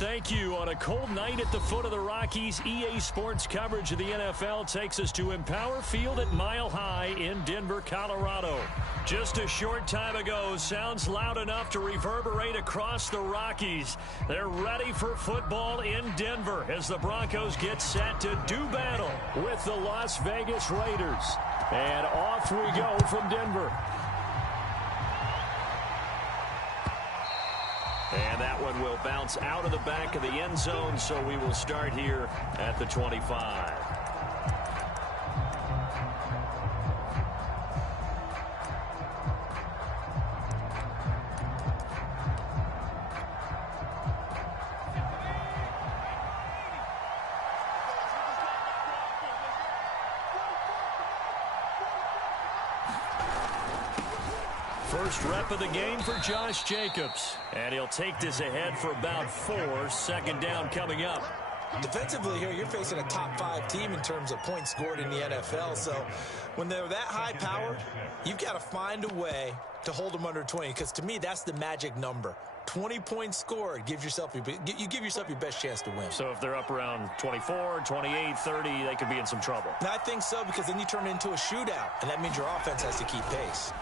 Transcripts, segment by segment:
thank you. On a cold night at the foot of the Rockies, EA Sports coverage of the NFL takes us to Empower Field at Mile High in Denver, Colorado. Just a short time ago, sounds loud enough to reverberate across the Rockies. They're ready for football in Denver as the Broncos get set to do battle with the Las Vegas Raiders. And off we go from Denver. And that one will bounce out of the back of the end zone, so we will start here at the 25. First rep of the game for Josh Jacobs. And he'll take this ahead for about 4. Second down coming up. Defensively here, you're facing a top 5 team in terms of points scored in the NFL. So when they're that high powered, you've got to find a way to hold them under 20. Because to me, that's the magic number. 20 points scored gives yourself you give yourself your best chance to win. So if they're up around 24, 28, 30, they could be in some trouble. And I think so, because then you turn it into a shootout. And that means your offense has to keep pace.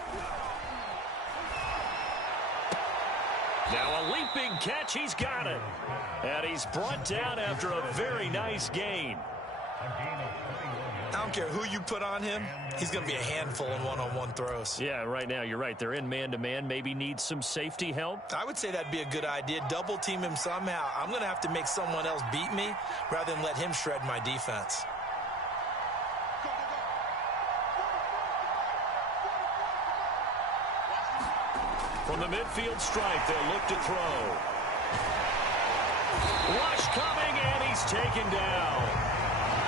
Now a leaping catch, he's got it. And he's brought down after a very nice gain. I don't care who you put on him, he's going to be a handful in one-on-one throws. Yeah, right now, you're right. They're in man-to-man, maybe needs some safety help. I would say that'd be a good idea. Double team him somehow. I'm going to have to make someone else beat me rather than let him shred my defense. From the midfield stripe, they'll look to throw. Rush coming, and he's taken down.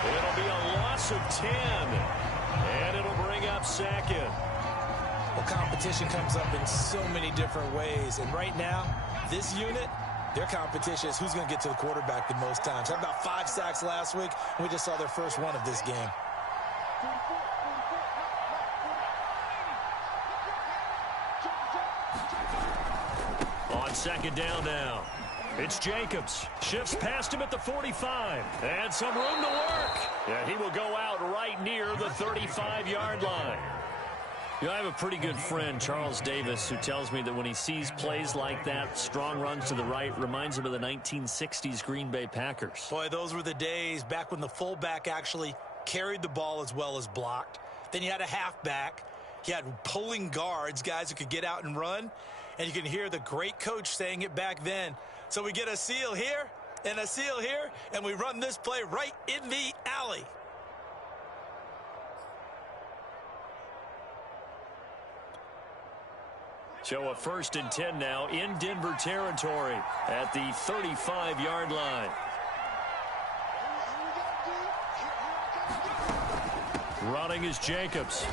It'll be a loss of 10, and it'll bring up second. Well, competition comes up in so many different ways, and right now, this unit, their competition is who's going to get to the quarterback the most times. Had about 5 sacks last week, and we just saw their first one of this game. On second down now, it's Jacobs. Shifts past him at the 45. And some room to work. And he will go out right near the 35-yard line. You know, I have a pretty good friend, Charles Davis, who tells me that when he sees plays like that, strong runs to the right, reminds him of the 1960s Green Bay Packers. Boy, those were the days back when the fullback actually carried the ball as well as blocked. Then you had a halfback. You had pulling guards, guys who could get out and run. And you can hear the great coach saying it back then. So we get a seal here and a seal here, and we run this play right in the alley. So a 1st and 10 now in Denver territory at the 35-yard line. Running is Jacobs.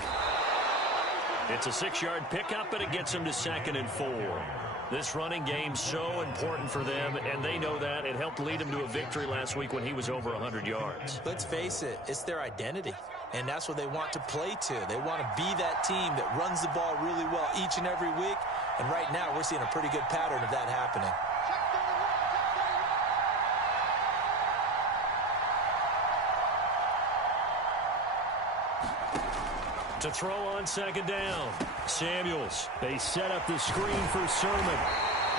It's a 6-yard pickup, and it gets him to 2nd and 4. This running game so important for them, and they know that. It helped lead him to a victory last week when he was over 100 yards. Let's face it, it's their identity, and that's what they want to play to. They want to be that team that runs the ball really well each and every week, and right now we're seeing a pretty good pattern of that happening. To throw on second down, Samuels. They set up the screen for Sermon.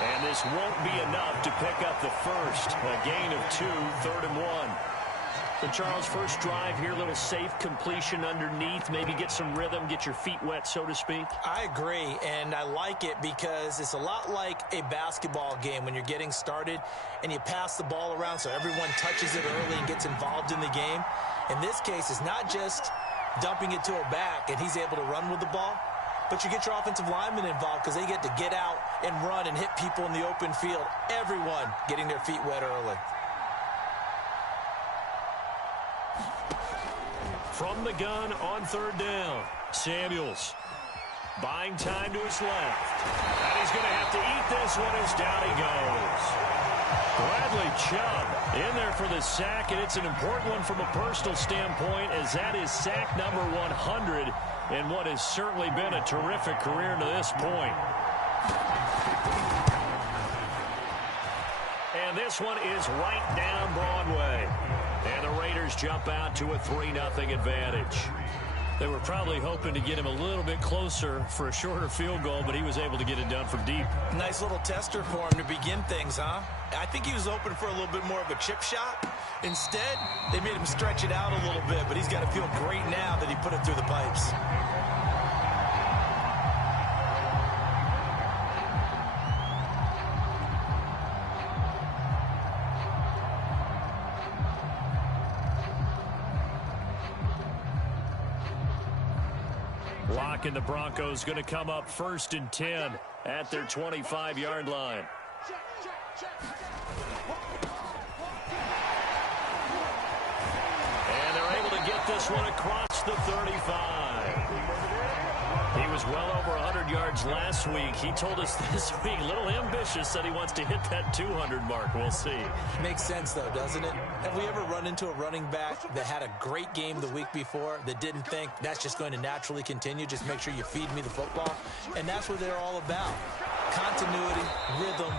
And this won't be enough to pick up the first. A gain of 2, 3rd and 1. So, Charles, first drive here, little safe completion underneath. Maybe get some rhythm, get your feet wet, so to speak. I agree, and I like it because it's a lot like a basketball game when you're getting started and you pass the ball around so everyone touches it early and gets involved in the game. In this case, it's not just dumping it to a back and he's able to run with the ball, but you get your offensive linemen involved because they get to get out and run and hit people in the open field. Everyone getting their feet wet early. From the gun on 3rd down, Samuels buying time to his left, and he's going to have to eat this one as down he goes. Bradley Chubb in there for the sack, and it's an important one from a personal standpoint, as that is sack number 100 in what has certainly been a terrific career to this point. And And this one is right down Broadway. And the Raiders jump out to a 3-0 advantage. They were probably hoping to get him a little bit closer for a shorter field goal, but he was able to get it done from deep. Nice little tester for him to begin things, huh? I think he was open for a little bit more of a chip shot. Instead, they made him stretch it out a little bit, but he's got to feel great now that he put it through the pipes. Lock and the Broncos going to come up 1st and 10 at their 25-yard line. And they're able to get this one across the 35. He was well over 100 yards last week. He told us this week, a little ambitious, said he wants to hit that 200 mark. We'll see. Makes sense, though, doesn't it? Have we ever run into a running back that had a great game the week before that didn't think that's just going to naturally continue? Just make sure you feed me the football. And that's what they're all about. Continuity, rhythm,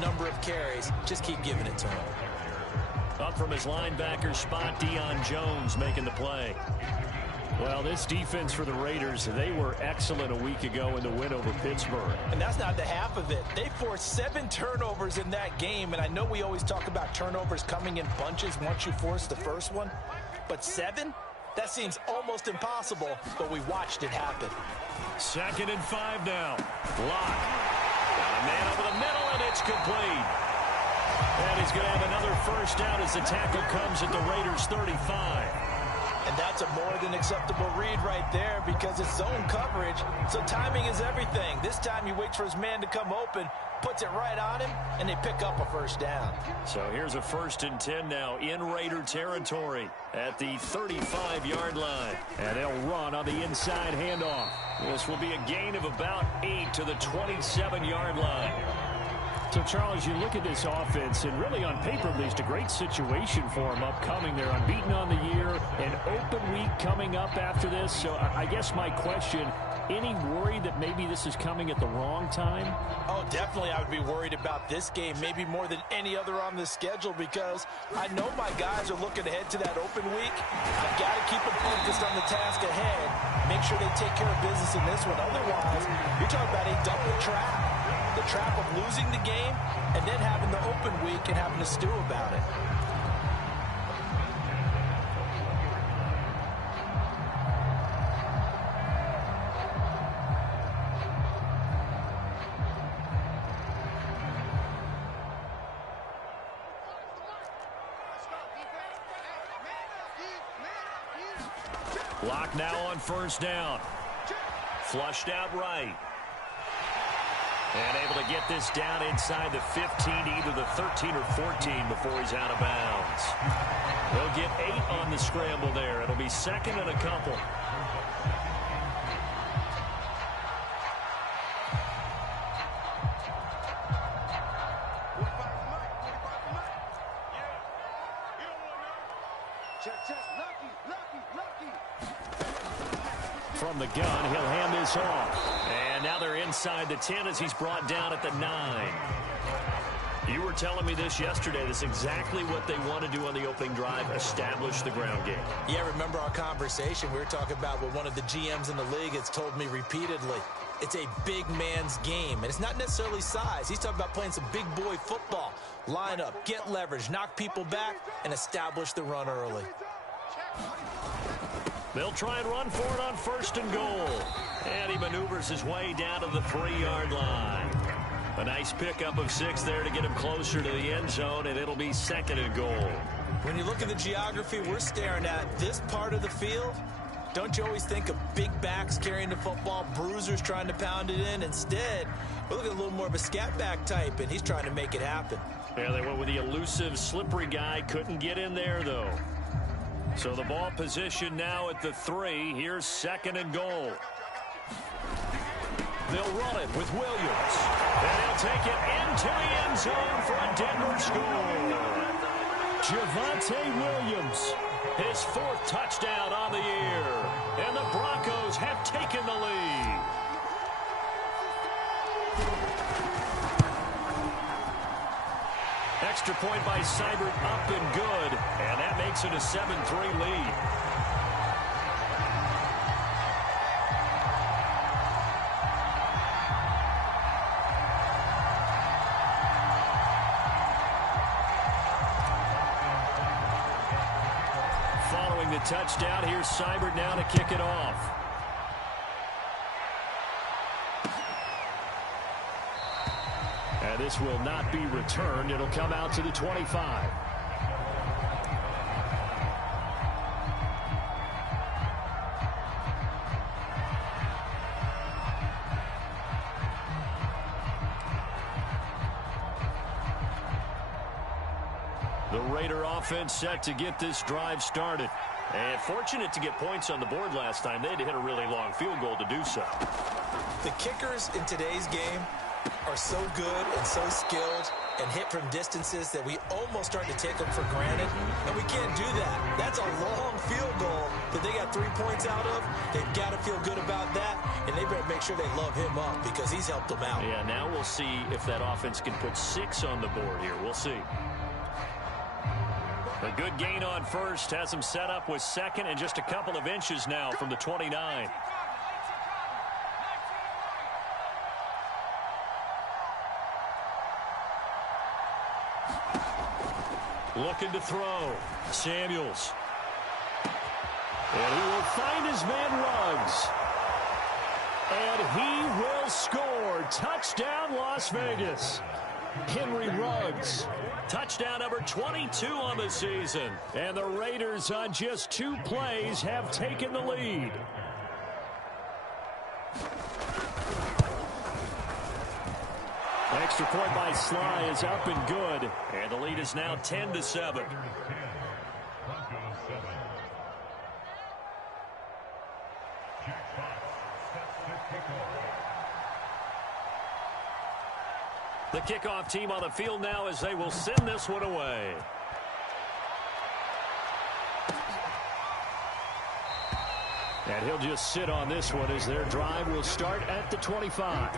number of carries. Just keep giving it to him. Up from his linebacker spot, Deion Jones making the play. Well, this defense for the Raiders, they were excellent a week ago in the win over Pittsburgh. And that's not the half of it. They forced 7 turnovers in that game, and I know we always talk about turnovers coming in bunches once you force the first one, but 7? That seems almost impossible, but we watched it happen. 2nd and 5 now. Lock. Got a man over the middle, and it's complete. And he's going to have another first down as the tackle comes at the Raiders' 35. And that's a more than acceptable read right there because it's zone coverage, so timing is everything. This time he waits for his man to come open, puts it right on him, and they pick up a first down. So here's a 1st and 10 now in Raider territory at the 35-yard line. And they'll run on the inside handoff. This will be a gain of about 8 to the 27-yard line. So, Charles, you look at this offense, and really on paper, at least a great situation for them upcoming. They're unbeaten on the year, an open week coming up after this. So I guess my question, any worry that maybe this is coming at the wrong time? Oh, definitely I would be worried about this game, maybe more than any other on the schedule, because I know my guys are looking ahead to that open week. I've got to keep them focused on the task ahead, make sure they take care of business in this one. Otherwise, you're talking about a double trap. The trap of losing the game and then having the open week and having to stew about it. Lock now on 1st down. Flushed out right. And able to get this down inside the 15, either the 13 or 14 before he's out of bounds. They'll get 8 on the scramble there. It'll be 2nd and a couple. From the gun, he'll hand this off. And now they're inside the 10 as he's brought down at the 9. You were telling me this yesterday. This is exactly what they want to do on the opening drive, establish the ground game. Yeah, remember our conversation. We were talking about what one of the GMs in the league has told me repeatedly. It's a big man's game, and it's not necessarily size. He's talking about playing some big boy football. Line up, get leverage, knock people back, and establish the run early. They'll try and run for it on 1st and goal. And he maneuvers his way down to the 3-yard line. A nice pickup of 6 there to get him closer to the end zone, and it'll be 2nd and goal. When you look at the geography we're staring at, this part of the field, don't you always think of big backs carrying the football, bruisers trying to pound it in? Instead, we're looking at a little more of a scat back type, and he's trying to make it happen. Yeah, they went with the elusive, slippery guy. Couldn't get in there, though. So the ball position now at the 3. Here's 2nd and goal. They'll run it with Williams. And he'll take it into the end zone for a Denver score. Javonte Williams, his 4th touchdown on the year. And the Broncos have taken the lead. Extra point by Seibert, up and good. And that makes it a 7-3 lead. Following the touchdown, here's Seibert now to kick it off. And this will not be returned. It'll come out to the 25. The Raider offense set to get this drive started. And fortunate to get points on the board last time. They had to hit a really long field goal to do so. The kickers in today's game are so good and so skilled and hit from distances that we almost start to take them for granted, and we can't do that. That's a long field goal that they got 3 points out of. They've got to feel good about that, and they better make sure they love him up because he's helped them out. Yeah, now we'll see if that offense can put 6 on the board here. We'll see. A good gain on first has him set up with second and just a couple of inches now from the 29. Looking to throw. Samuels. And he will find his man Ruggs. And he will score. Touchdown, Las Vegas. Henry Ruggs. Touchdown number 22 on the season. And the Raiders on just 2 plays have taken the lead. Extra point by Sly is up and good. And the lead is now 10-7. The kickoff team on the field now as they will send this one away. And he'll just sit on this one as their drive will start at the 25.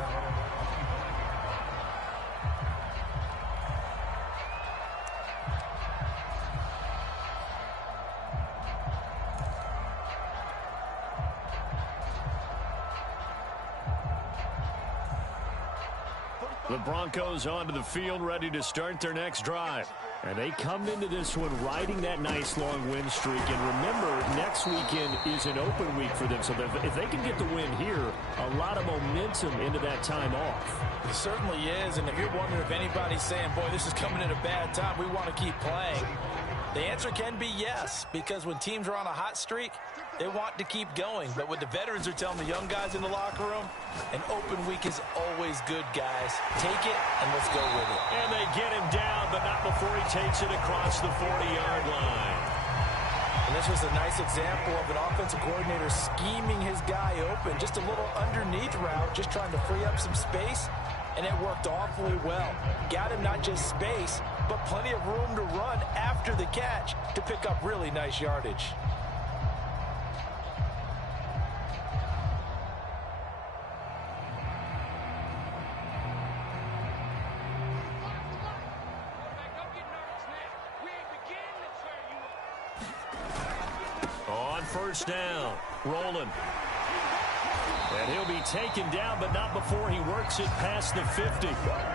The Broncos onto the field, ready to start their next drive. And they come into this one riding that nice long win streak. And remember, next weekend is an open week for them. So if they can get the win here, a lot of momentum into that time off. It certainly is. And if you're wondering if anybody's saying, boy, this is coming at a bad time, we want to keep playing, the answer can be yes. Because when teams are on a hot streak, they want to keep going. But what the veterans are telling the young guys in the locker room, an open week is always good, guys. Take it, and let's go with it. And they get him down, but not before he takes it across the 40-yard line. And this was a nice example of an offensive coordinator scheming his guy open. Just a little underneath route, just trying to free up some space, and it worked awfully well. Got him not just space, but plenty of room to run after the catch to pick up really nice yardage. First down, rolling. And he'll be taken down, but not before he works it past the 50.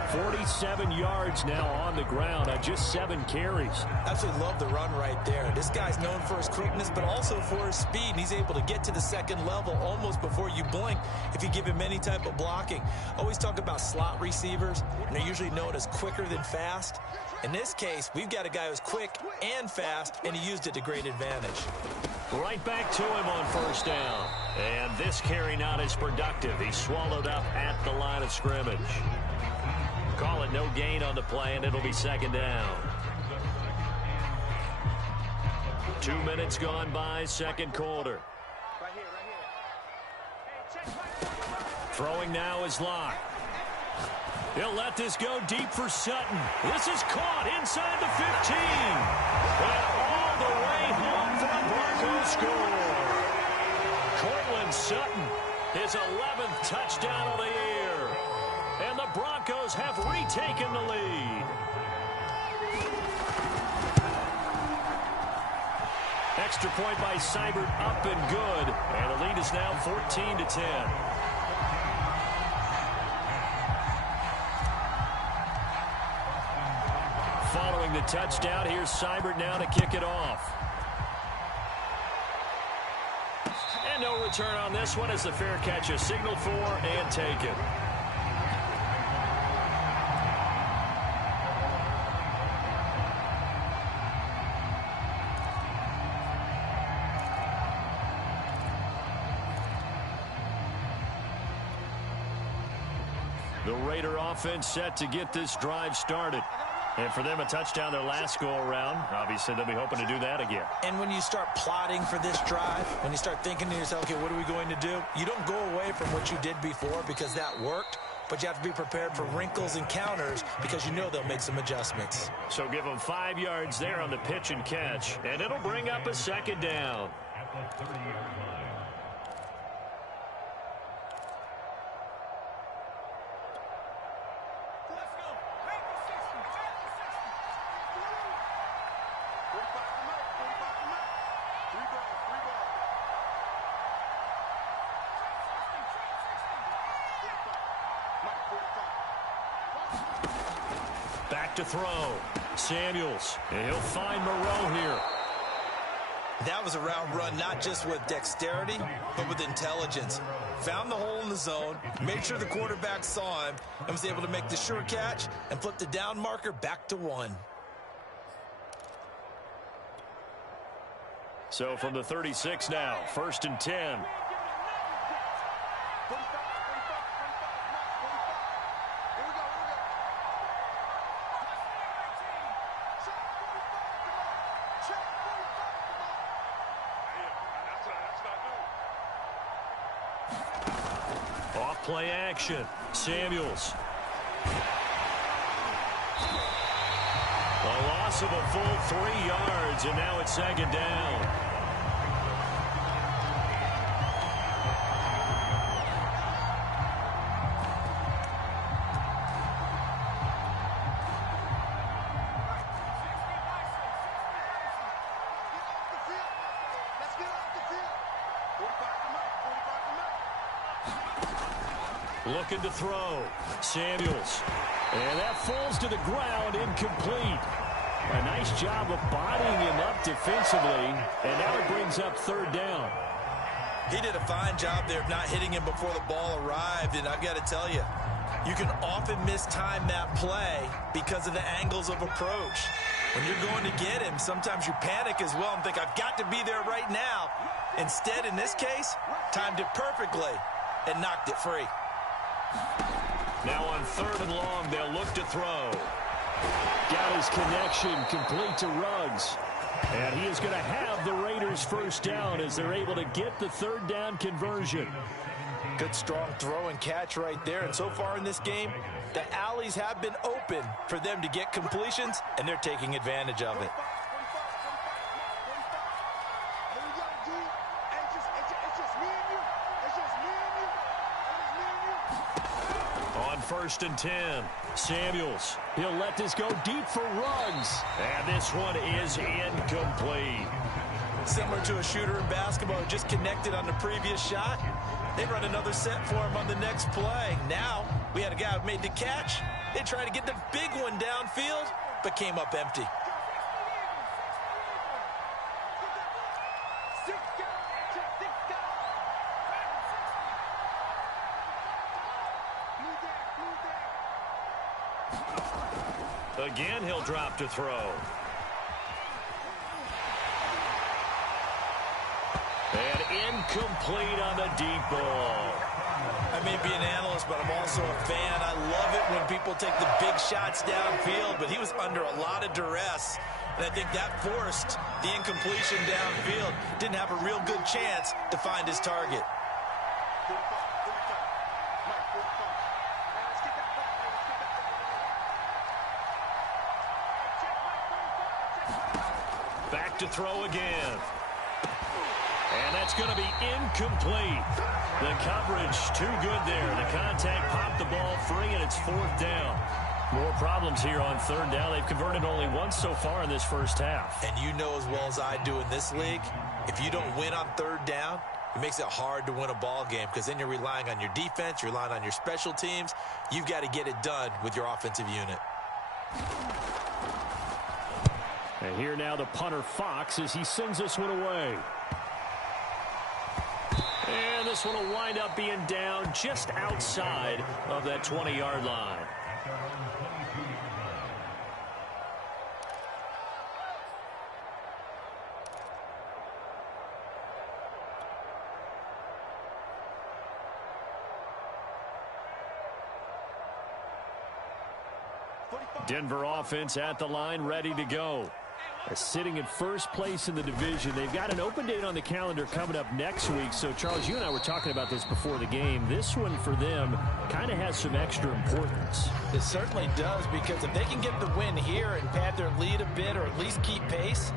47 yards now on the ground on just 7 carries. Absolutely love the run right there. This guy's known for his quickness, but also for his speed. And he's able to get to the second level almost before you blink if you give him any type of blocking. Always talk about slot receivers, and they're usually known as quicker than fast. In this case, we've got a guy who's quick and fast, and he used it to great advantage. Right back to him on first down. And this carry not as productive. He's swallowed up at the line of scrimmage. Call it no gain on the play, and it'll be second down. 2 minutes gone by, second quarter. Throwing now is Locke. He'll let this go deep for Sutton. This is caught inside the 15. And all the way home for a Broncos score. Cortland Sutton, his 11th touchdown of the year. And the Broncos have retaken the lead. extra point by Seibert up and good. And the lead is now 14-10. Following the touchdown, here's Seibert now to kick it off. And no return on this one as the fair catch is signaled for and taken. The Raider offense set to get this drive started. And for them, a touchdown their last go-around. Obviously, they'll be hoping to do that again. And when you start plotting for this drive, when you start thinking to yourself, okay, what are we going to do? You don't go away from what you did before because that worked, but you have to be prepared for wrinkles and counters because you know they'll make some adjustments. So give them 5 yards there on the pitch and catch, and it'll bring up a second down. At the 30-yard line. Back to throw. Samuels. And he'll find Moreau here. That was a route run not just with dexterity, but with intelligence. Found the hole in the zone, made sure the quarterback saw him, and was able to make the sure catch and flip the down marker back to 1. So from the 36 now, 1st and 10. Play action. Samuels. A loss of a full 3 yards, and now it's second down. Looking to throw. Samuels. And that falls to the ground, incomplete. A nice job of bodying him up defensively, and now it brings up 3rd down. He did a fine job there of not hitting him before the ball arrived, and I've got to tell you, you can often mistime that play because of the angles of approach. When you're going to get him, sometimes you panic as well and think, I've got to be there right now. Instead, in this case, timed it perfectly and knocked it free. Now on 3rd and long, they'll look to throw. Got his connection complete to Ruggs. And he is going to have the Raiders' 1st down as they're able to get the 3rd down conversion. Good, strong throw and catch right there. And so far in this game, the alleys have been open for them to get completions, and they're taking advantage of it. On 1st and 10, Samuels. He'll let this go deep for Ruggs. And this one is incomplete. Similar to a shooter in basketball who just connected on the previous shot. They run another set for him on the next play. Now, we had a guy who made the catch. They tried to get the big one downfield, but came up empty. Again, he'll drop to throw. And incomplete on the deep ball. I may be an analyst, but I'm also a fan. I love it when people take the big shots downfield, but he was under a lot of duress. And I think that forced the incompletion downfield. Didn't have a real good chance to find his target. Back to throw again. And that's going to be incomplete. The coverage too good there. The contact popped the ball free, and it's 4th down. More problems here on 3rd down. They've converted only once so far in this 1st half. And you know as well as I do in this league, If you don't win on third down, it makes it hard to win a ball game because then you're relying on your defense, you're relying on your special teams. You've got to get it done with your offensive unit. And here now the punter Fox as he sends this one away. And this one will wind up being down just outside of that 20-yard line. Denver offense at the line, ready to go. Sitting in first place in the division. They've got an open date on the calendar coming up next week. So, Charles, you and I were talking about this before the game. This one for them kind of has some extra importance. It certainly does, because if they can get the win here and pad their lead a bit or at least keep pace,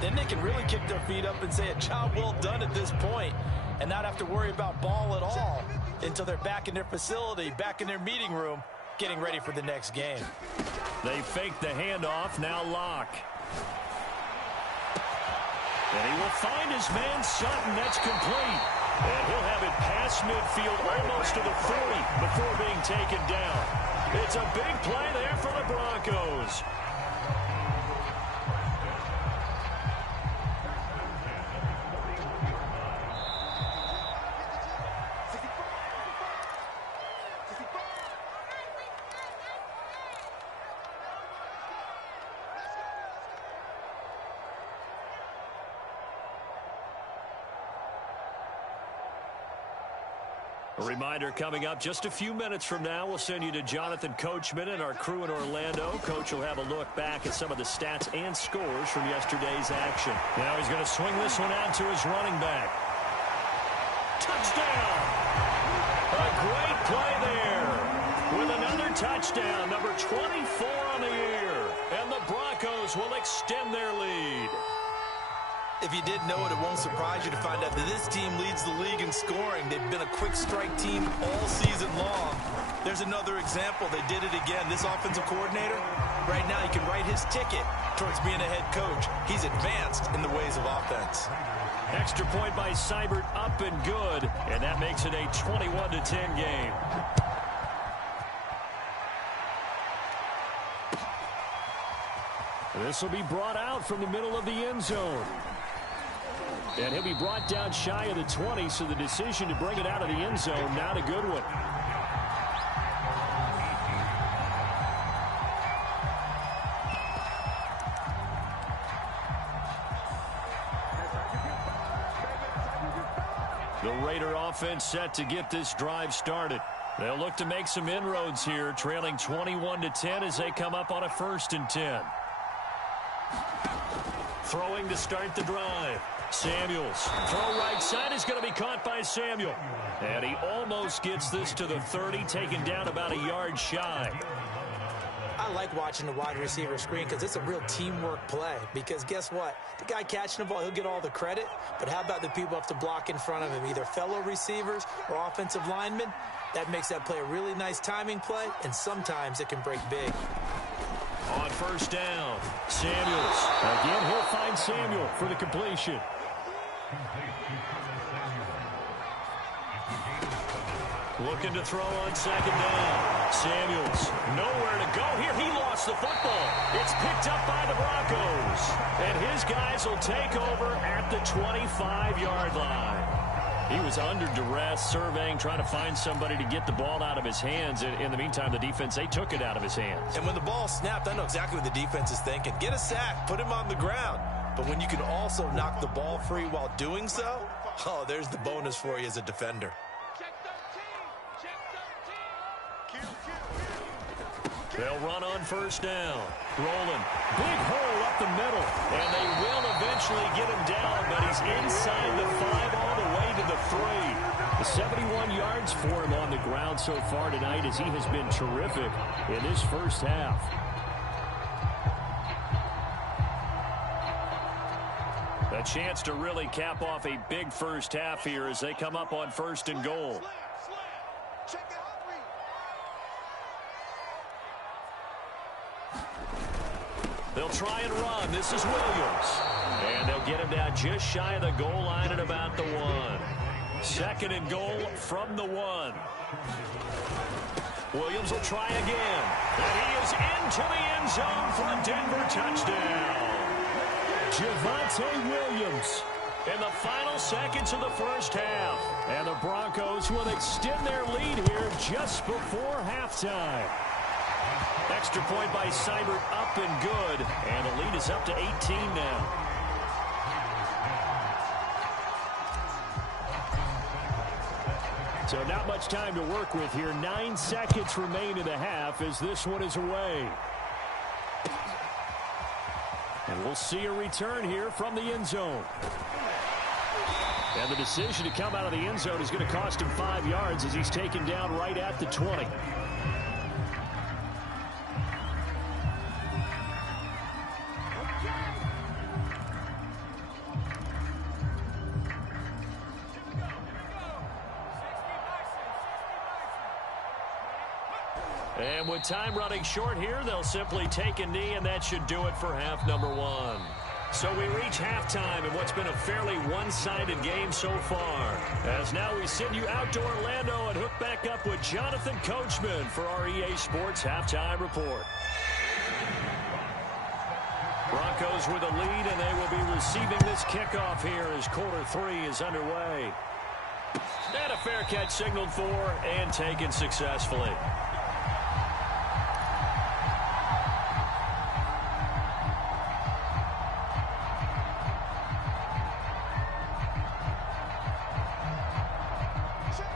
then they can really kick their feet up and say a job well done at this point and not have to worry about ball at all until they're back in their facility, back in their meeting room, getting ready for the next game. They fake the handoff, now Locke. And he will find his man Sutton. That's complete. And he'll have it past midfield almost to the 40 before being taken down. It's a big play there for the Broncos. A reminder coming up just a few minutes from now. We'll send you to Jonathan Coachman and our crew in Orlando. Coach will have a look back at some of the stats and scores from yesterday's action. Now he's going to swing this one out to his running back. Touchdown! A great play there with another touchdown, number 24 on the year. And the Broncos will extend their lead. If you didn't know it, it won't surprise you to find out that this team leads the league in scoring. They've been a quick strike team all season long. There's another example. They did it again. This offensive coordinator, right now he can write his ticket towards being a head coach. He's advanced in the ways of offense. Extra point by Seibert, up and good. And that makes it a 21-10 game. This will be brought out from the middle of the end zone. And he'll be brought down shy of the 20, so the decision to bring it out of the end zone, not a good one. The Raider offense set to get this drive started. They'll look to make some inroads here, trailing 21-10 as they come up on a 1st and 10. Throwing to start the drive. Samuels. Throw right side is going to be caught by Samuel. And he almost gets this to the 30, taken down about a yard shy. I like watching the wide receiver screen because it's a real teamwork play. Because guess what? The guy catching the ball, he'll get all the credit. But how about the people have to block in front of him, either fellow receivers or offensive linemen? That makes that play a really nice timing play, and sometimes it can break big. On 1st down, Samuels. Again, he'll find Samuel for the completion. Looking to throw on 2nd down. Samuels, nowhere to go here. He lost the football. It's picked up by the Broncos. And his guys will take over at the 25-yard line. He was under duress, surveying, trying to find somebody to get the ball out of his hands. In the meantime, the defense, they took it out of his hands. And when the ball snapped, I know exactly what the defense is thinking. Get a sack, put him on the ground. But when you can also knock the ball free while doing so, oh, there's the bonus for you as a defender. They'll run on 1st down. Rolling. Big hole up the middle. And they will eventually get him down, but he's inside the 5 all the way to the 3. The 71 yards for him on the ground so far tonight as he has been terrific in this first half. A chance to really cap off a big first half here as they come up on 1st and goal. They'll try and run. This is Williams. And they'll get him down just shy of the goal line at about the 1. Second and goal from the 1. Williams will try again. And he is into the end zone for a Denver touchdown. Javonte Williams in the final seconds of the first half. And the Broncos will extend their lead here just before halftime. Extra point by Seibert up and good. And the lead is up to 18 now. So not much time to work with here. 9 seconds remain in the half as this one is away. And we'll see a return here from the end zone. And the decision to come out of the end zone is going to cost him 5 yards as he's taken down right at the 20. And with time running short here, they'll simply take a knee, and that should do it for half number 1. So we reach halftime in what's been a fairly one-sided game so far. As now we send you out to Orlando and hook back up with Jonathan Coachman for our EA Sports Halftime Report. Broncos with a lead, and they will be receiving this kickoff here as quarter 3 is underway. And a fair catch signaled for and taken successfully.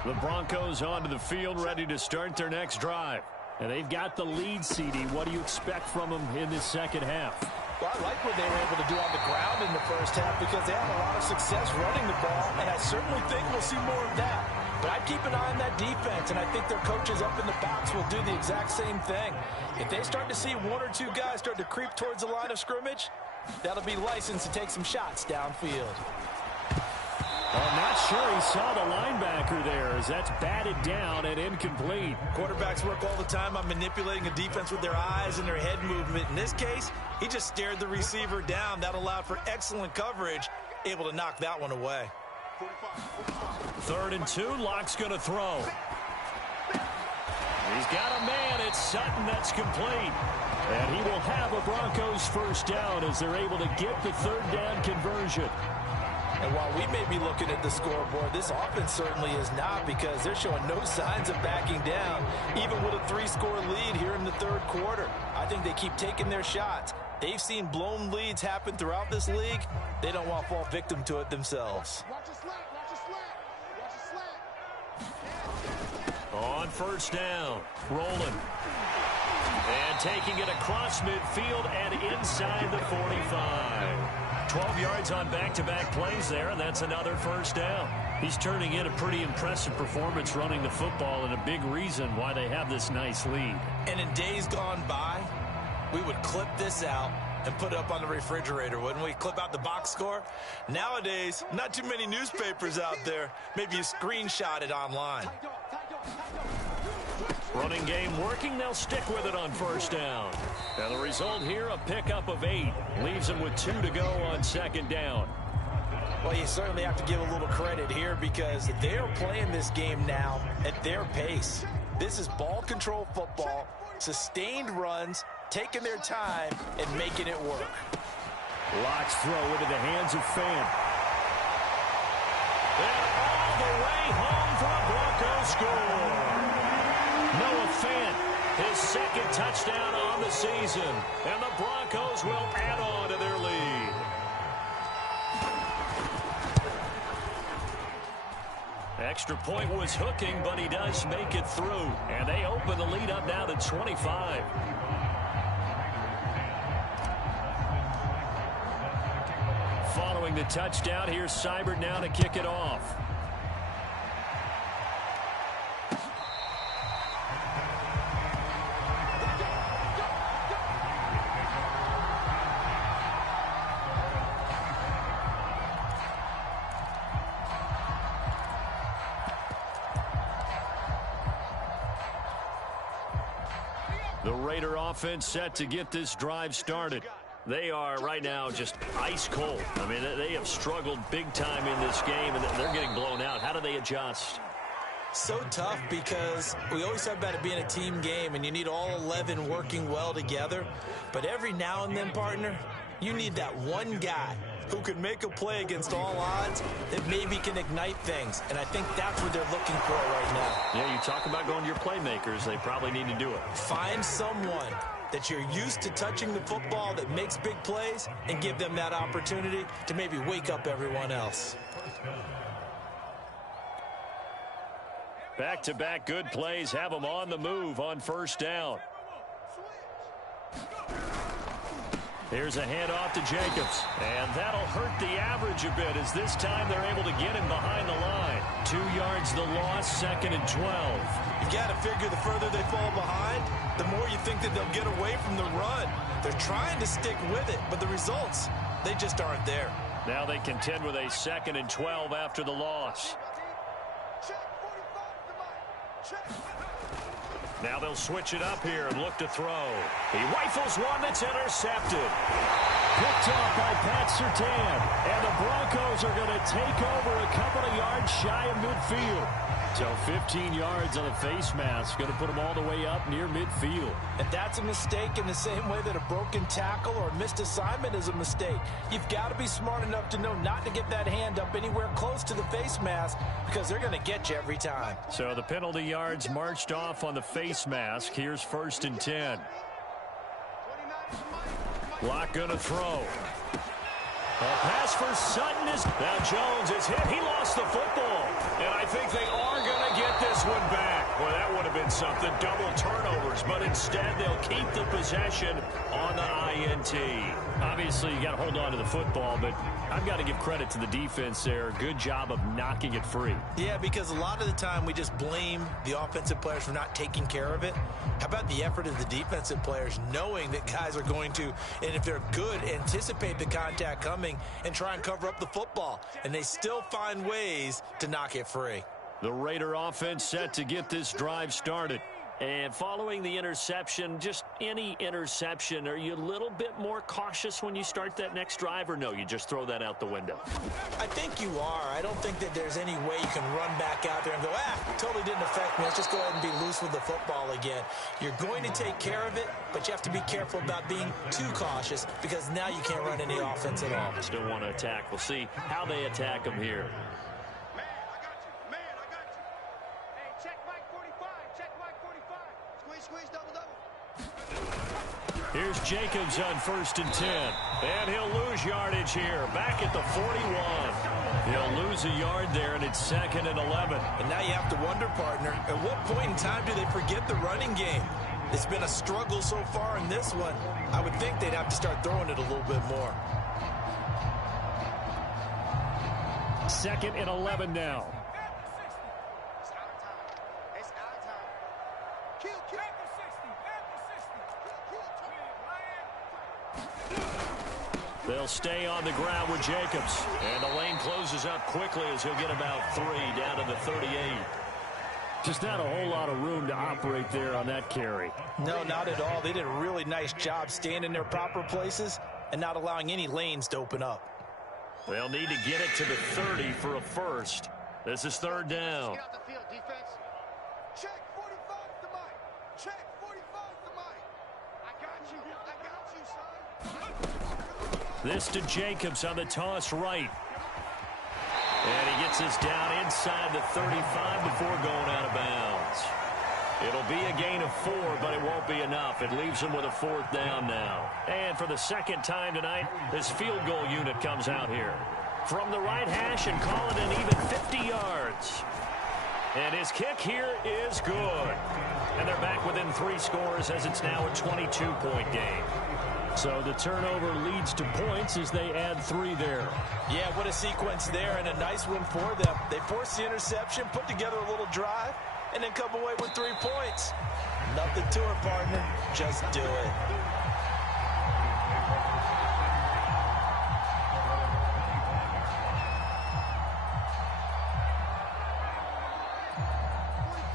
The Broncos onto the field, ready to start their next drive. And they've got the lead, CD. What do you expect from them in this second half? Well, I like what they were able to do on the ground in the first half because they had a lot of success running the ball, and I certainly think we'll see more of that. But I'd keep an eye on that defense, and I think their coaches up in the box will do the exact same thing. If they start to see 1 or 2 guys start to creep towards the line of scrimmage, that'll be licensed to take some shots downfield. I'm not sure he saw the linebacker there as that's batted down and incomplete. Quarterbacks work all the time on manipulating a defense with their eyes and their head movement. In this case, he just stared the receiver down. That allowed for excellent coverage, able to knock that one away. 3rd and 2, Locke's going to throw. He's got a man. It's Sutton that's complete. And he will have a Broncos first down as they're able to get the 3rd down conversion. And while we may be looking at the scoreboard, this offense certainly is not because they're showing no signs of backing down, even with a 3-score lead here in the 3rd quarter. I think they keep taking their shots. They've seen blown leads happen throughout this league. They don't want to fall victim to it themselves. On first down, rolling. And taking it across midfield and inside the 45. 12 yards on back-to-back plays there, and that's another first down. He's turning in a pretty impressive performance running the football and a big reason why they have this nice lead. And in days gone by, we would clip this out and put it up on the refrigerator, wouldn't we? Clip out the box score. Nowadays, not too many newspapers out there. Maybe you screenshot it online. Running game working. They'll stick with it on first down. And the result here, a pickup of 8. Leaves them with 2 to go on second down. Well, you certainly have to give a little credit here because they're playing this game now at their pace. This is ball control football, sustained runs, taking their time, and making it work. Locke's throw into the hands of Fant. And all the way home for a Broncos score. Noah Fant, his 2nd touchdown on the season, and the Broncos will add on to their lead. Extra point was hooking, but he does make it through, and they open the lead up now to 25. Following the touchdown, here's Seibert now to kick it off. The Raider offense set to get this drive started. They are right now just ice cold. I mean, they have struggled big time in this game, and they're getting blown out. How do they adjust? So tough because we always talk about it being a team game, and you need all 11 working well together. But every now and then, partner, you need that one guy who can make a play against all odds that maybe can ignite things. And I think that's what they're looking for right now. Yeah, you talk about going to your playmakers. They probably need to do it. Find someone that you're used to touching the football that makes big plays and give them that opportunity to maybe wake up everyone else. Back-to-back good plays have them on the move on first down. Here's a handoff to Jacobs, and that'll hurt the average a bit as this time they're able to get him behind the line. 2 yards the loss, 2nd and 12. You got to figure the further they fall behind, the more you think that they'll get away from the run. They're trying to stick with it, but the results, they just aren't there. Now they contend with a 2nd and 12 after the loss. Now they'll switch it up here and look to throw. He rifles one that's intercepted. Picked off by Pat Surtain. And the Broncos are going to take over a couple of yards shy of midfield. So 15 yards on a face mask. Going to put them all the way up near midfield. And that's a mistake in the same way that a broken tackle or a missed assignment is a mistake. You've got to be smart enough to know not to get that hand up anywhere close to the face mask because they're going to get you every time. So the penalty yards marched off on the face mask. Here's 1st and 10. Lock going to throw. A pass for Sutton is... Now Jones is hit. He lost the football. And I think they are going to get this one back. Well, that would have been something. Double turnovers. But instead, they'll keep the possession on the INT. Obviously, you got to hold on to the football, but I've got to give credit to the defense there. Good job of knocking it free. Yeah, because a lot of the time we just blame the offensive players for not taking care of it. How about the effort of the defensive players knowing that guys are going to, and if they're good, anticipate the contact coming and try and cover up the football. And they still find ways to knock it free. The Raider offense set to get this drive started. And following the interception, just any interception, are you a little bit more cautious when you start that next drive, or no, you just throw that out the window? I think you are. I don't think that there's any way you can run back out there and go, totally didn't affect me. Let's just go ahead and be loose with the football again. You're going to take care of it, but you have to be careful about being too cautious because now you can't run any offense at all. Still want to attack. We'll see how they attack them here. Here's Jacobs on 1st and 10. And he'll lose yardage here. Back at the 41. He'll lose a yard there, and it's 2nd and 11. And now you have to wonder, partner, at what point in time do they forget the running game? It's been a struggle so far in this one. I would think they'd have to start throwing it a little bit more. 2nd and 11 now. They'll stay on the ground with Jacobs. And the lane closes up quickly as he'll get about 3 down to the 38. Just not a whole lot of room to operate there on that carry. No, not at all. They did a really nice job staying in their proper places and not allowing any lanes to open up. They'll need to get it to the 30 for a first. This is 3rd down. Get out the field, defense. Check 45 to Mike. Check 45 to Mike. I got you, son. This to Jacobs on the toss right. And he gets this down inside the 35 before going out of bounds. It'll be a gain of 4, but it won't be enough. It leaves him with a 4th down now. And for the 2nd time tonight, this field goal unit comes out here. From the right hash and call it an even 50 yards. And his kick here is good. And they're back within 3 scores as it's now a 22-point game. So the turnover leads to points as they add 3 there. Yeah, what a sequence there and a nice one for them. They forced the interception, put together a little drive, and then come away with 3 points. Nothing to it, partner. Just do it.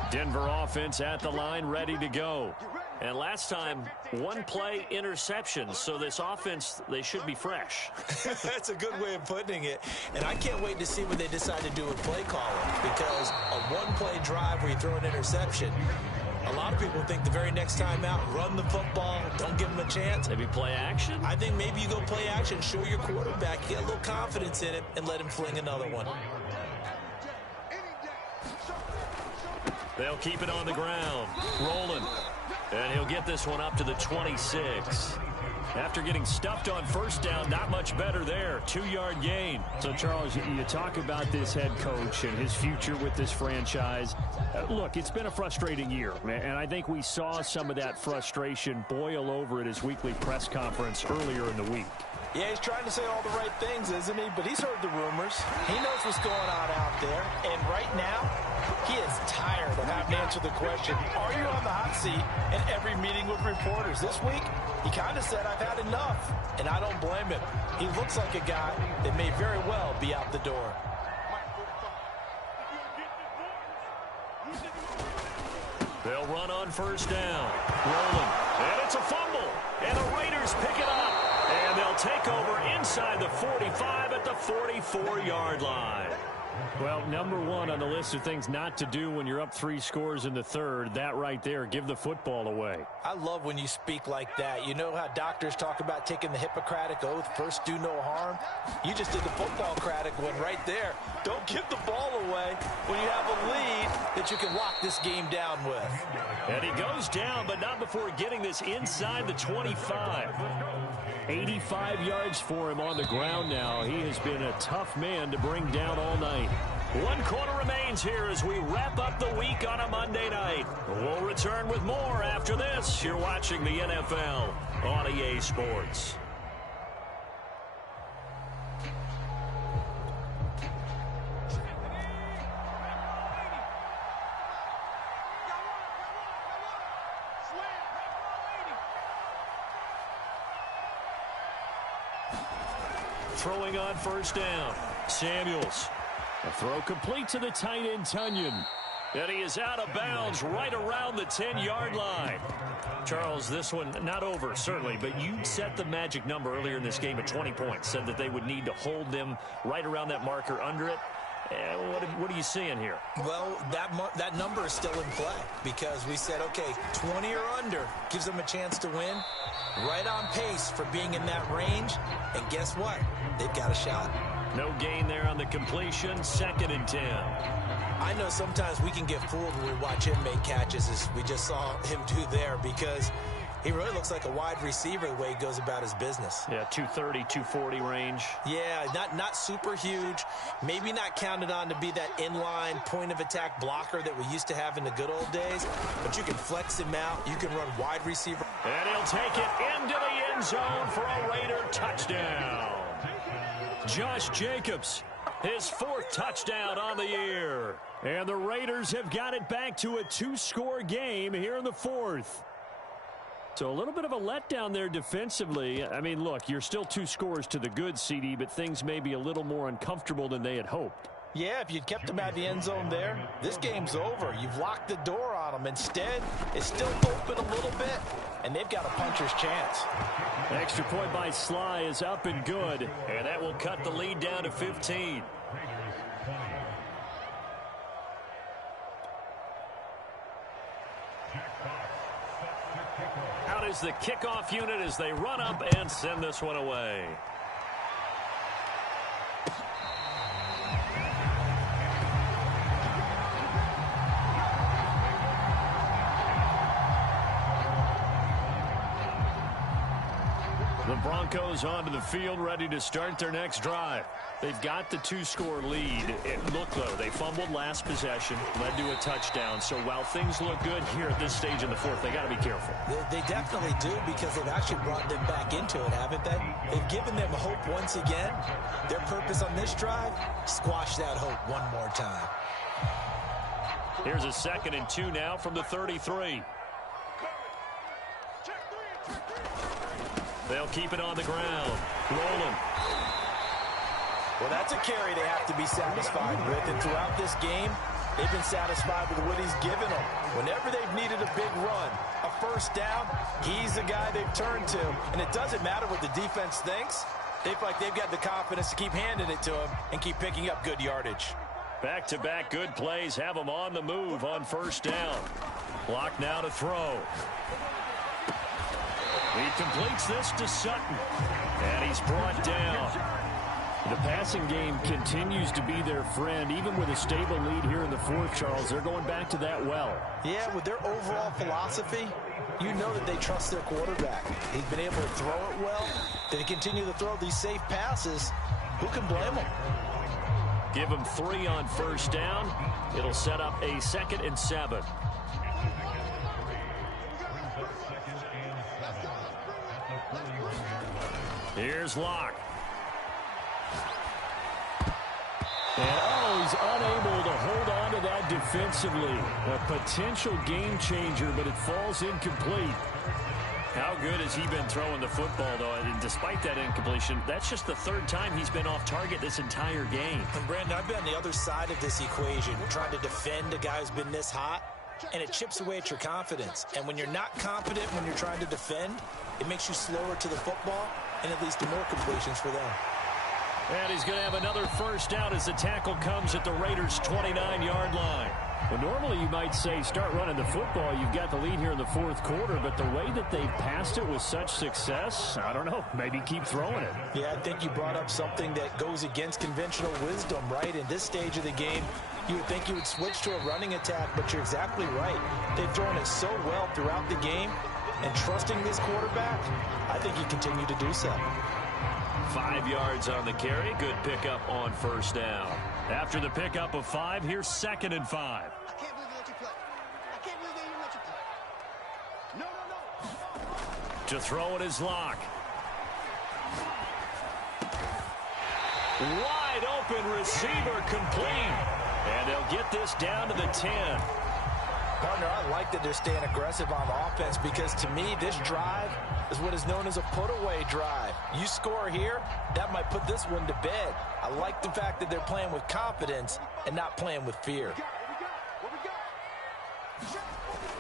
Denver offense at the line, ready to go. You ready? And last time, one play interception. So this offense, they should be fresh. That's a good way of putting it. And I can't wait to see what they decide to do with play calling, because a one-play drive where you throw an interception, a lot of people think the very next time out, run the football, don't give them a chance. Maybe play action? I think maybe you go play action, show your quarterback, get a little confidence in him, and let him fling another one. They'll keep it on the ground. Rolling. And he'll get this one up to the 26. After getting stuffed on first down, not much better there. 2-yard gain. So, Charles, you talk about this head coach and his future with this franchise. Look, it's been a frustrating year, and I think we saw some of that frustration boil over at his weekly press conference earlier in the week. Yeah, he's trying to say all the right things, isn't he? But he's heard the rumors. He knows what's going on out there. And right now, he is tired of having to answer the question, are you on the hot seat in every meeting with reporters? This week, he kind of said, I've had enough. And I don't blame him. He looks like a guy that may very well be out the door. They'll run on first down. Rolling. And it's a fumble. And the Raiders pick it up. And they'll take over inside the 45 at the 44-yard line. Well, number one on the list of things not to do when you're up 3 scores in the third, that right there, give the football away. I love when you speak like that. You know how doctors talk about taking the Hippocratic Oath, first do no harm? You just did the football-cratic one right there. Don't give the ball away when you have a lead that you can lock this game down with. And he goes down, but not before getting this inside the 25. 85 yards for him on the ground now. He has been a tough man to bring down all night. 1 quarter remains here as we wrap up the week on a Monday night. We'll return with more after this. You're watching the NFL on EA Sports. Throwing on first down. Samuels. A throw complete to the tight end, Tunyon. And he is out of bounds right around the 10-yard line. Charles, this one not over, certainly, but you set the magic number earlier in this game at 20 points. Said that they would need to hold them right around that marker under it. What are you seeing here? Well, that number is still in play because we said, okay, 20 or under gives them a chance to win. Right on pace for being in that range. And guess what? They've got a shot. No gain there on the completion. 2nd and 10. I know sometimes we can get fooled when we watch him make catches, as we just saw him do there, because he really looks like a wide receiver the way he goes about his business. Yeah, 230, 240 range. Yeah, not super huge. Maybe not counted on to be that inline point-of-attack blocker that we used to have in the good old days. But you can flex him out. You can run wide receiver. And he'll take it into the end zone for a Raider touchdown. Josh Jacobs, his 4th touchdown on the year. And the Raiders have got it back to a 2-score game here in the 4th. So a little bit of a letdown there defensively. I mean, look, you're still 2 scores to the good, CD, but things may be a little more uncomfortable than they had hoped. Yeah, if you'd kept them out of the end zone there, this game's over. You've locked the door on them. Instead, it's still open a little bit, and they've got a puncher's chance. Extra point by Sly is up and good. And that will cut the lead down to 15. Out is the kickoff unit as they run up and send this one away. The Broncos onto the field, ready to start their next drive. They've got the 2-score lead. Look, though, they fumbled last possession, led to a touchdown. So while things look good here at this stage in the 4th, they got to be careful. They definitely do, because they've actually brought them back into it, haven't they? They've given them hope once again. Their purpose on this drive, squash that hope one more time. Here's a 2nd and 2 now from the 33. They'll keep it on the ground. Rolling. Well, that's a carry they have to be satisfied with. And throughout this game, they've been satisfied with what he's given them. Whenever they've needed a big run, a first down, he's the guy they've turned to. And it doesn't matter what the defense thinks. They feel like they've got the confidence to keep handing it to him and keep picking up good yardage. Back-to-back good plays have him on the move on first down. Clock now to throw. He completes this to Sutton. And he's brought down. The passing game continues to be their friend. Even with a stable lead here in the fourth, Charles, they're going back to that well. Yeah, with their overall philosophy, you know that they trust their quarterback. He's been able to throw it well. They continue to throw these safe passes. Who can blame them? Give him 3 on first down. It'll set up a 2nd and 7. Here's Locke. And, he's unable to hold on to that defensively. A potential game changer, but it falls incomplete. How good has he been throwing the football, though? And despite that incompletion, that's just the 3rd time he's been off target this entire game. And, Brandon, I've been on the other side of this equation, trying to defend a guy who's been this hot, and it chips away at your confidence. And when you're not confident when you're trying to defend, it makes you slower to the football, and it leads to more completions for them. And he's going to have another first down as the tackle comes at the Raiders' 29-yard line. Well, normally you might say start running the football. You've got the lead here in the fourth quarter, but the way that they passed it with such success, I don't know, maybe keep throwing it. Yeah, I think you brought up something that goes against conventional wisdom, right? In this stage of the game, you would think you would switch to a running attack, but you're exactly right. They've thrown it so well throughout the game, and trusting this quarterback, I think you continue to do so. 5 yards on the carry. Good pickup on first down. After the pickup of 5, here's 2nd and 5. I can't believe they let you play. I can't believe they even let you play. No. To throw it is Locke. Wide open receiver complete. And they'll get this down to the 10. Partner, I like that they're staying aggressive on offense because to me, this drive is what is known as a put-away drive. You score here, that might put this one to bed. I like the fact that they're playing with confidence and not playing with fear.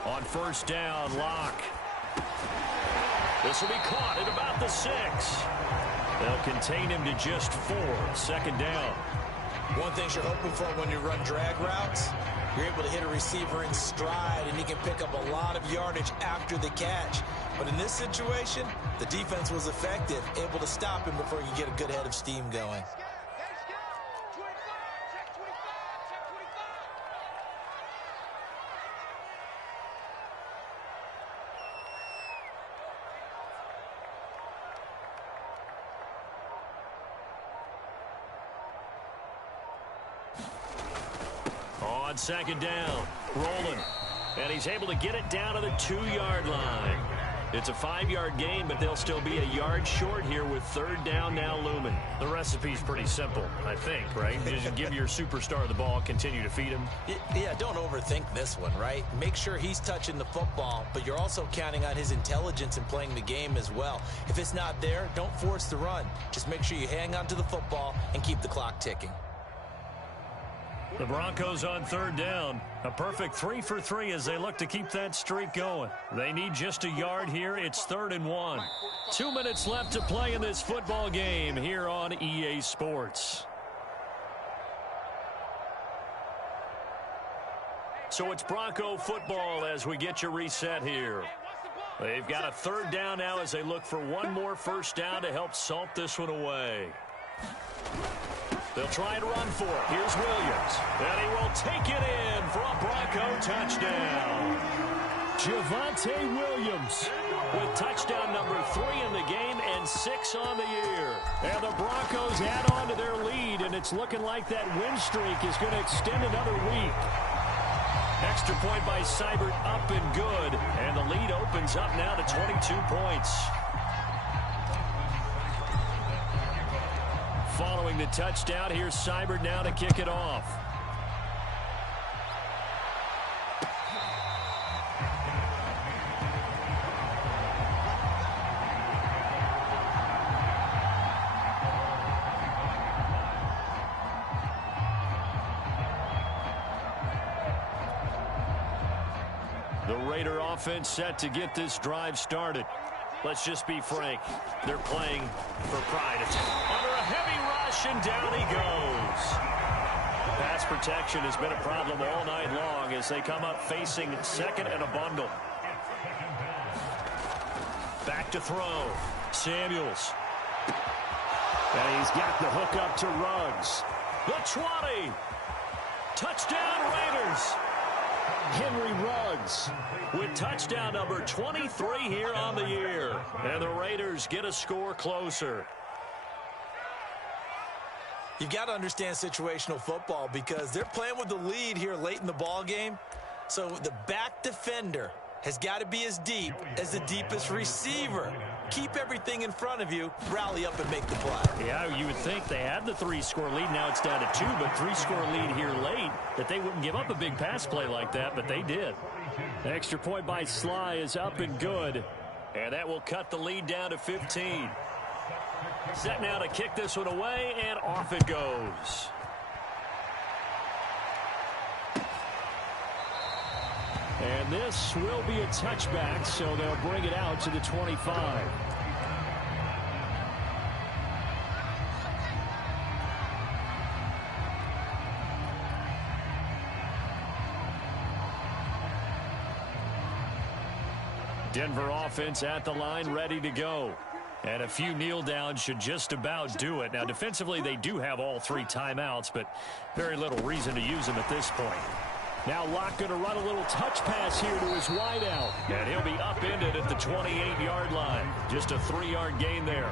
On first down, Locke. This will be caught at about the 6. They'll contain him to just 4. 2nd down. One thing you're hoping for when you run drag routes, you're able to hit a receiver in stride, and he can pick up a lot of yardage after the catch. But in this situation, the defense was effective, able to stop him before you get a good head of steam going. On 2nd down, rolling. And he's able to get it down to the 2-yard line. It's a 5-yard gain, but they'll still be a yard short here with 3rd down now looming. The recipe's pretty simple, I think, right? Just give your superstar the ball, continue to feed him. Yeah, don't overthink this one, right? Make sure he's touching the football, but you're also counting on his intelligence in playing the game as well. If it's not there, don't force the run. Just make sure you hang on to the football and keep the clock ticking. The Broncos on 3rd down. A perfect 3 for 3 as they look to keep that streak going. They need just a yard here. It's 3rd and 1. 2 minutes left to play in this football game here on EA Sports. So it's Bronco football as we get you reset here. They've got a 3rd down now as they look for one more first down to help salt this one away. They'll try and run for it. Here's Williams. And he will take it in for a Bronco touchdown. Javonte Williams with touchdown number 3 in the game and 6 on the year. And the Broncos add on to their lead, and it's looking like that win streak is going to extend another week. Extra point by Seibert up and good. And the lead opens up now to 22 points. Following the touchdown, here's Seibert now to kick it off. The Raider offense set to get this drive started. Let's just be frank. They're playing for pride. It's under a heavy rush, and down he goes. Pass protection has been a problem all night long as they come up facing second and a bundle. Back to throw. Samuels. And he's got the hook up to Ruggs. The 20. Touchdown Raiders. Henry Ruggs With touchdown number 23 here on the year. And the Raiders get a score closer. You've got to understand situational football because they're playing with the lead here late in the ball game. So the back defender has got to be as deep as the deepest receiver. Keep everything in front of you, rally up and make the play. Yeah, you would think they had the 3-score lead. Now it's down to 2, but 3-score lead here late, that they wouldn't give up a big pass play like that, but they did. The extra point by Sly is up and good. And that will cut the lead down to 15. Set now to kick this one away, and off it goes. And this will be a touchback, so they'll bring it out to the 25. Denver offense at the line, ready to go. And a few kneel downs should just about do it. Now, defensively, they do have all 3 timeouts, but very little reason to use them at this point. Now Locke going to run a little touch pass here to his wideout. And he'll be upended at the 28-yard line. Just a 3-yard gain there.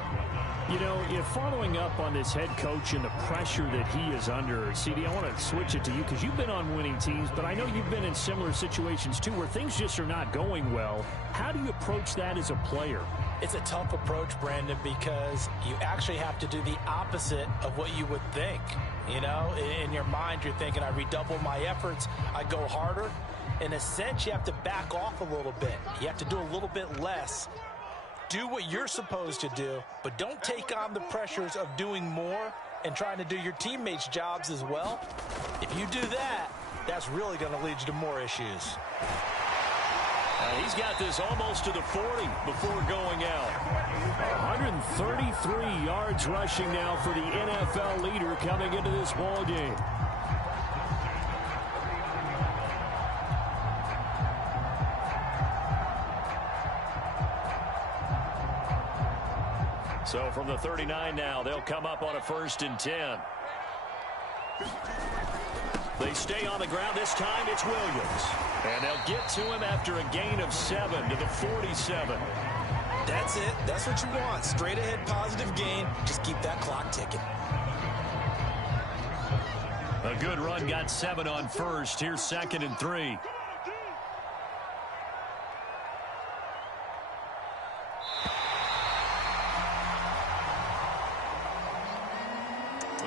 You know, following up on this head coach and the pressure that he is under, CD, I want to switch it to you because you've been on winning teams, but I know you've been in similar situations too where things just are not going well. How do you approach that as a player? It's a tough approach, Brandon, because you actually have to do the opposite of what you would think. You know, in your mind, you're thinking, I redouble my efforts, I go harder. In a sense, you have to back off a little bit. You have to do a little bit less. Do what you're supposed to do, but don't take on the pressures of doing more and trying to do your teammates' jobs as well. If you do that, that's really going to lead you to more issues. He's got this almost to the 40 before going out. 133 yards rushing now for the NFL leader coming into this ball game. So from the 39 now, they'll come up on a 1st and 10. They stay on the ground. This time it's Williams. And they'll get to him after a gain of 7 to the 47. That's it. That's what you want. Straight ahead positive gain. Just keep that clock ticking. A good run got 7 on 1st. Here's 2nd and 3.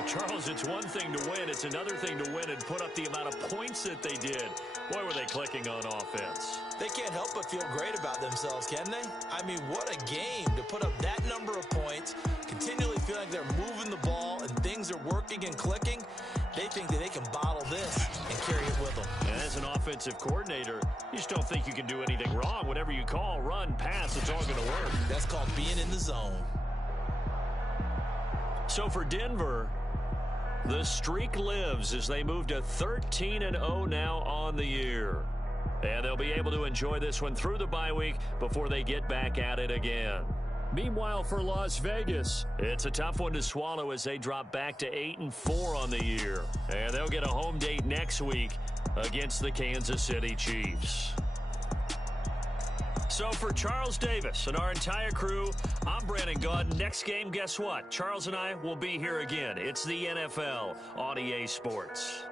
Charles, it's one thing to win. It's another thing to win and put up the amount of points that they did. Boy, were they clicking on offense. They can't help but feel great about themselves, can they? I mean, what a game to put up that number of points, continually feel like they're moving the ball and things are working and clicking. They think that they can bottle this and carry it with them. And as an offensive coordinator, you just don't think you can do anything wrong. Whatever you call, run, pass, it's all going to work. That's called being in the zone. So for Denver, the streak lives as they move to 13-0 now on the year. And they'll be able to enjoy this one through the bye week before they get back at it again. Meanwhile, for Las Vegas, it's a tough one to swallow as they drop back to 8-4 on the year. And they'll get a home date next week against the Kansas City Chiefs. So for Charles Davis and our entire crew, I'm Brandon Gaudin. Next game, guess what? Charles and I will be here again. It's the NFL on EA Sports.